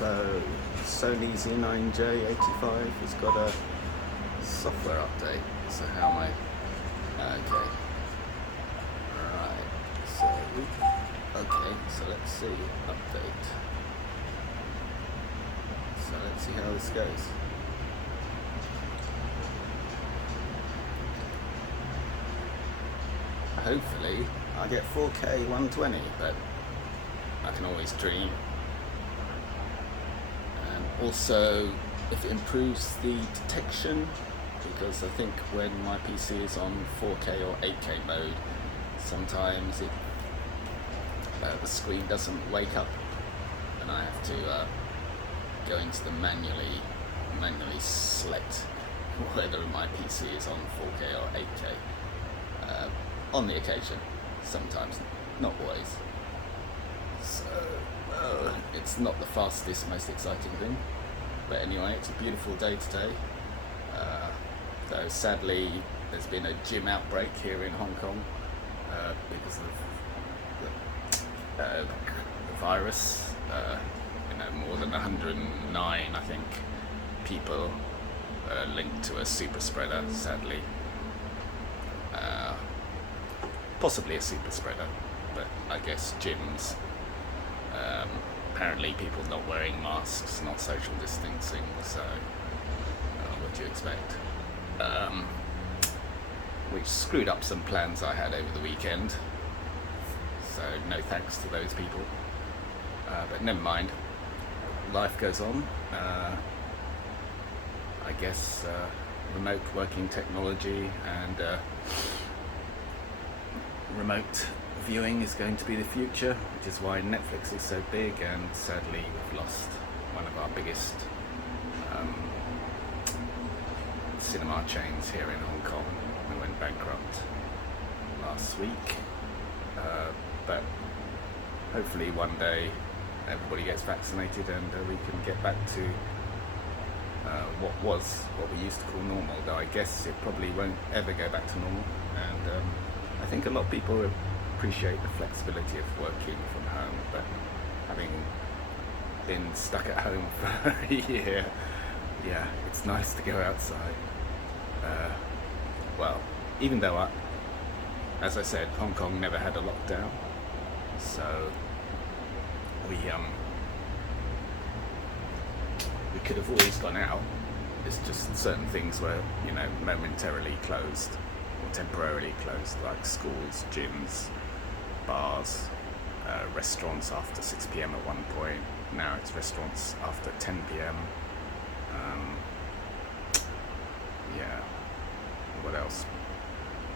So Sony ZG9 85 has got a software update. So how am I? Okay. Right. So okay. So let's see update. So let's see how this goes. Hopefully I get 4K 120, but I can always dream. And also if it improves the detection, because I think when my PC is on 4K or 8K mode, sometimes the screen doesn't wake up and I have to go into the manually select whether my PC is on 4K or 8K. On the occasion, sometimes, not always. So, it's not the fastest, most exciting thing. But anyway, it's a beautiful day today. Though sadly, there's been a gym outbreak here in Hong Kong because of the virus. More than 109, I think, people linked to a super spreader, sadly. Possibly a super spreader, but I guess gyms, apparently people not wearing masks, not social distancing, so what do you expect? Which screwed up some plans I had over the weekend, so no thanks to those people, but never mind, life goes on. I guess remote working technology and remote viewing is going to be the future, which is why Netflix is so big, and sadly we've lost one of our biggest cinema chains here in Hong Kong. We went bankrupt last week, but hopefully one day everybody gets vaccinated and we can get back to what we used to call normal, though I guess it probably won't ever go back to normal. And I think a lot of people appreciate the flexibility of working from home, but having been stuck at home for a year, yeah, it's nice to go outside. Well, even though as I said, Hong Kong never had a lockdown, so we could have always gone out. It's just certain things were, momentarily closed or temporarily closed, like schools, gyms, bars, restaurants after 6 p.m. at one point. Now it's restaurants after 10 p.m. Yeah, what else?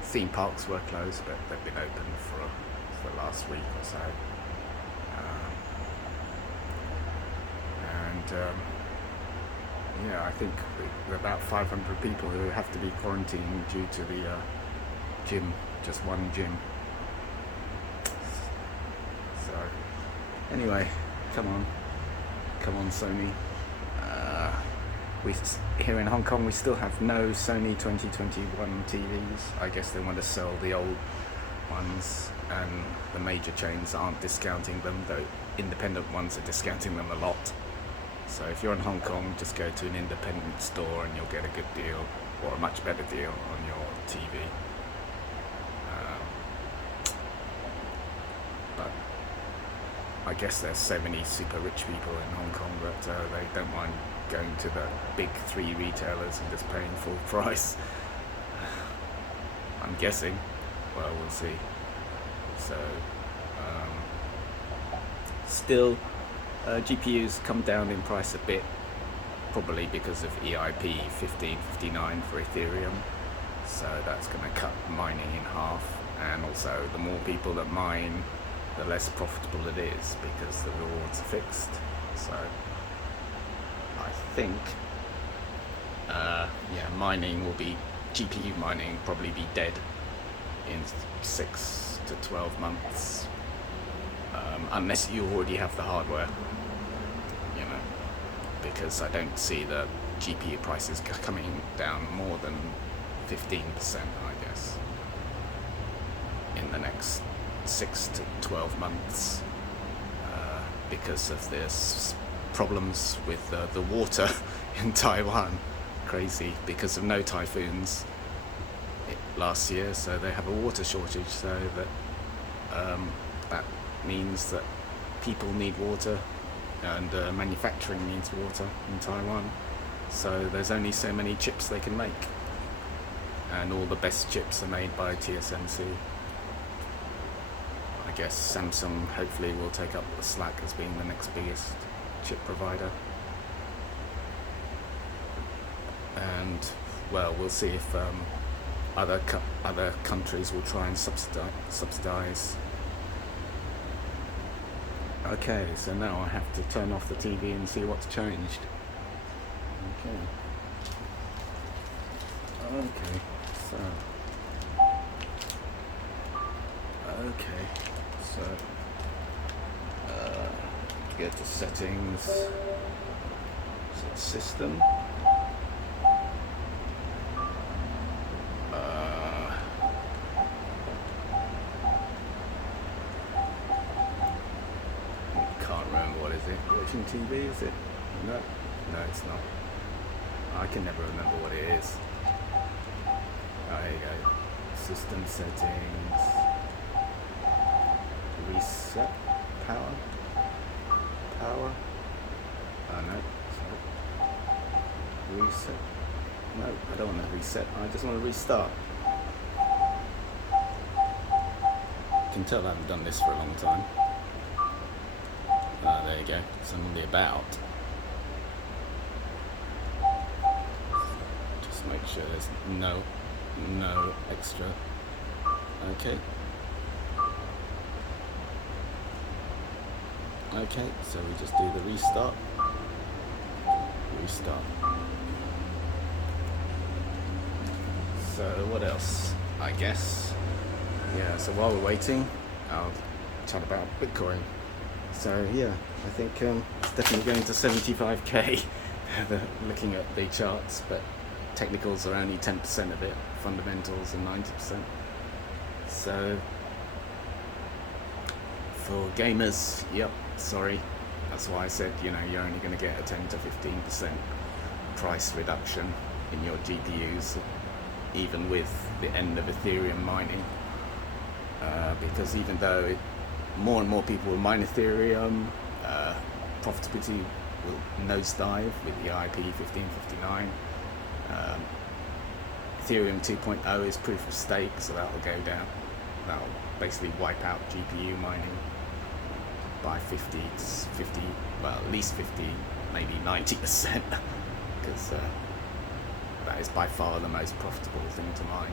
Theme parks were closed, but they've been open for the last week or so. Yeah, I think there are about 500 people who have to be quarantined due to the gym, just one gym. So, anyway, come on Sony. Here in Hong Kong we still have no Sony 2021 TVs. I guess they want to sell the old ones, and the major chains aren't discounting them, though independent ones are discounting them a lot. So if you're in Hong Kong, just go to an independent store and you'll get a good deal, or a much better deal on your TV. But I guess there's so many super rich people in Hong Kong that they don't mind going to the big three retailers and just paying full price. I'm guessing. Well, we'll see. So, still, GPUs come down in price a bit, probably because of EIP 1559 for Ethereum. So that's going to cut mining in half, and also the more people that mine, the less profitable it is because the rewards are fixed. So I think GPU mining probably be dead in 6 to 12 months, unless you already have the hardware, because I don't see the GPU prices coming down more than 15%, I guess, in the next 6 to 12 months, because of this problems with the water in Taiwan. Crazy, because of no typhoons last year, so they have a water shortage, so that means that people need water, and manufacturing needs water in Taiwan, so there's only so many chips they can make, and all the best chips are made by TSMC. I guess Samsung hopefully will take up the slack as being the next biggest chip provider, and well, we'll see if other countries will try and subsidize. Okay, so now I have to turn off the TV and see what's changed. Okay, so get to settings, system. Can't remember, what is it? Watching TV, is it? No, it's not. I can never remember what it is. Oh, here you go. System settings. Reset. Power. Oh no. Sorry. Reset. No, I don't want to reset. I just want to restart. You can tell I haven't done this for a long time. There you go. It's on the about. Just make sure there's no extra. Okay. Okay, so we just do the restart. So what else? I guess. Yeah, so while we're waiting, I'll chat about Bitcoin. So yeah, I think it's definitely going to 75k. Looking at the charts, but technicals are only 10% of it, fundamentals are 90%. So for gamers, yep, sorry, that's why I said, you're only going to get a 10 to 15% price reduction in your GPUs, even with the end of Ethereum mining, because even though more and more people will mine Ethereum, profitability will nosedive with the IP 1559. Ethereum 2.0 is proof of stake, so that will go down. That will basically wipe out GPU mining by 50, well, at least 50, maybe 90%, because that is by far the most profitable thing to mine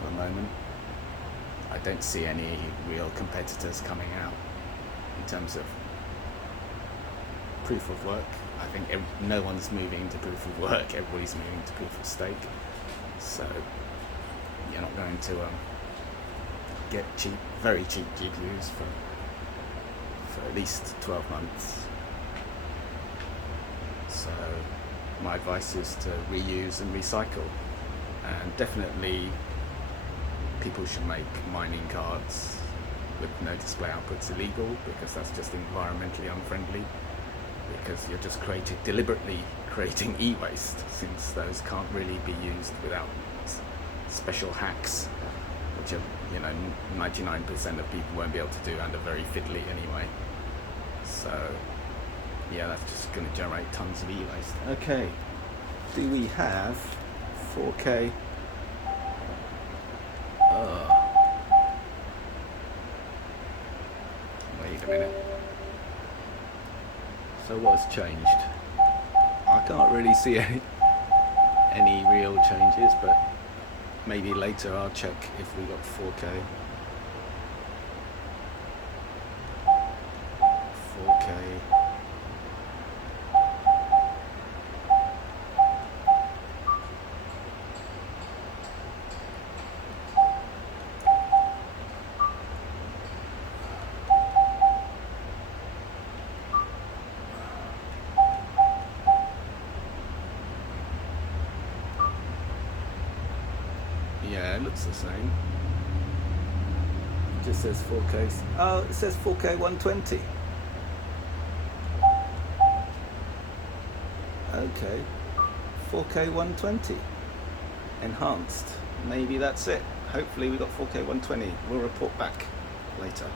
at the moment. I don't see any real competitors coming out in terms of proof of work. I think no one's moving to proof of work, everybody's moving to proof of stake. So you're not going to get very cheap GPUs for at least 12 months. So my advice is to reuse and recycle, and definitely people should make mining cards with no display outputs illegal, because that's just environmentally unfriendly, because you're just deliberately creating e-waste, since those can't really be used without special hacks, which are 99% of people won't be able to do and are very fiddly anyway. So yeah, that's just going to generate tons of e-waste. Okay, do we have 4K? Wait a minute. So what's changed? I can't really see any real changes, but maybe later I'll check if we got 4K. 4K. Yeah, it looks the same. It just says 4K. Oh, it says 4K 120. Okay, 4K 120 enhanced. Maybe that's it. Hopefully we got 4K 120. We'll report back later.